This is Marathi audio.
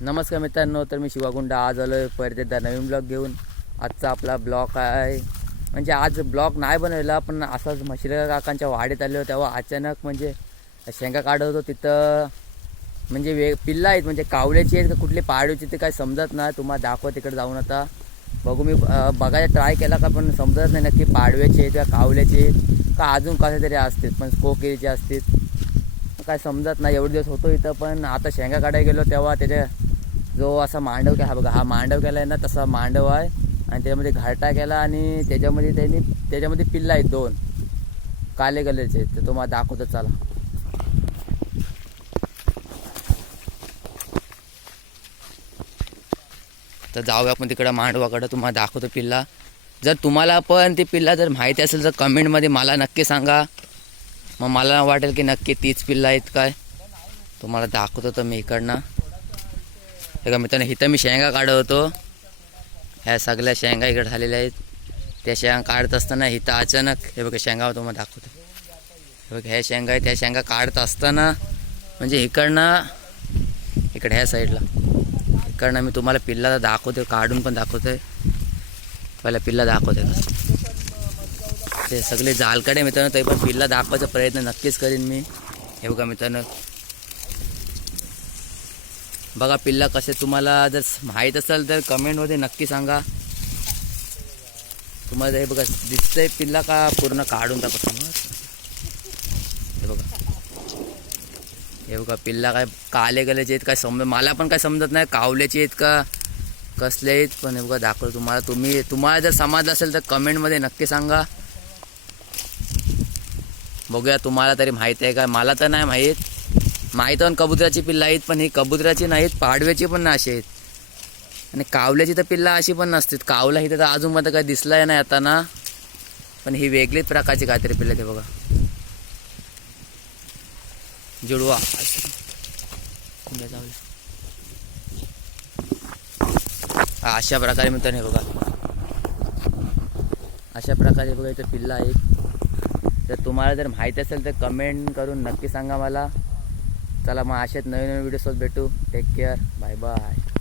नमस्कार मित्रांनो, तर मी शिवागुंडा आज आलो आहे परत एकदा नवीन ब्लॉग घेऊन. आजचा आपला ब्लॉग आहे म्हणजे आज ब्लॉग नाही बनवला, पण असाच मशिरा काकांच्या वाडीत आलो तेव्हा अचानक म्हणजे शेंगा काढत होतो तिथं. म्हणजे पिल्ला आहेत, म्हणजे कावल्याची आहेत का कुठली पाडूची ते काय समजत नाही. तुम्हाला दाखव तिकडे जाऊन आता बघू. मी बघायला ट्राय केला का, पण समजत नाही नक्की पाडव्याचे आहेत का कावल्याचे आहेत का अजून कसे तरी असतील, पण कोकिळीचे असतील काय समजत नाही. एवढे दिवस होतो इथं, पण आता शेंगा काढायला गेलो तेव्हा त्याच्या जो असा मांडव केला, हा बघा हा मांडव केला आहे ना, तसा मांडव आहे आणि त्याच्यामध्ये घाटा केला आणि त्याच्यामध्ये पिल्ला आहेत 2 काले कलरचे. तर तुम्हाला दाखवतो चला. तर जाऊया आपण तिकडं मांडवाकडं, तुम्हाला दाखवतो पिल्ला. जर तुम्हाला पण ती पिल्ला जर माहिती असेल तर कमेंटमध्ये मला नक्की सांगा. मग मला वाटेल की नक्की तीच पिल्ला आहेत काय. तुम्हाला दाखवतो तर मी इकडनं. हे का मित्रांनो, इथं मी शेंगा काढत होतो. ह्या सगळ्या शेंगा इकडे झालेल्या आहेत. त्या शेंगा काढत असताना इथं अचानक हे बघा शेंगा तुम्हाला दाखवतो. हे बघा ह्या शेंगा आहेत, ह्या शेंगा काढत असताना म्हणजे इकडनं इकडे ह्या साईडला इकडनं मी तुम्हाला पिल्ला दाखवतो, काढून पण दाखवतोय. पहिला पिल्ला दाखवतोय कसं. ते सगळे जालकडे मित्रांनो, तरी पण पिल्ला दाखवायचा प्रयत्न नक्कीच करीन मी. हे बघा मित्रांनो, बघा पिल्ला कसे. तुम्हाला जर माहीत असेल तर कमेंटमध्ये नक्की सांगा. तुम्हाला हे बघा दिसतंय पिल्ला का पूर्ण काढून टाकतो. हे बघा, हे बघा पिल्ला काय काले गल्याचे आहेत काय मला पण काय समजत नाही, कावल्याचे आहेत का कसले आहेत. पण हे बघा दाखवतो तुम्हाला. तुम्हाला जर समजलं असेल तर कमेंटमध्ये नक्की सांगा. बघूया तुम्हाला तरी माहीत आहे का. मला तर नाही माहीत पण कबुतराची पिल्ला आहेत, पण ही कबुतराची नाहीत, पाडव्याची पण ना अशी आहेत. आणि कावल्याची तर पिल्ला अशी पण नसतात. कावला इथं तर अजून मध्ये काही दिसलाय नाही आता ना, पण ही वेगळीच प्रकारची काहीतरी पिल्ला. ते बघा जुडवा. अशा प्रकारे मित्रांनो, हे बघा अशा प्रकारे बघा इथं पिल्ला आहेत. तर तुम्हाला जर माहीत असेल तर कमेंट करून नक्की सांगा मला. चला मग अशाच नवीन व्हिडिओसोबत भेटू. Take care, bye bye.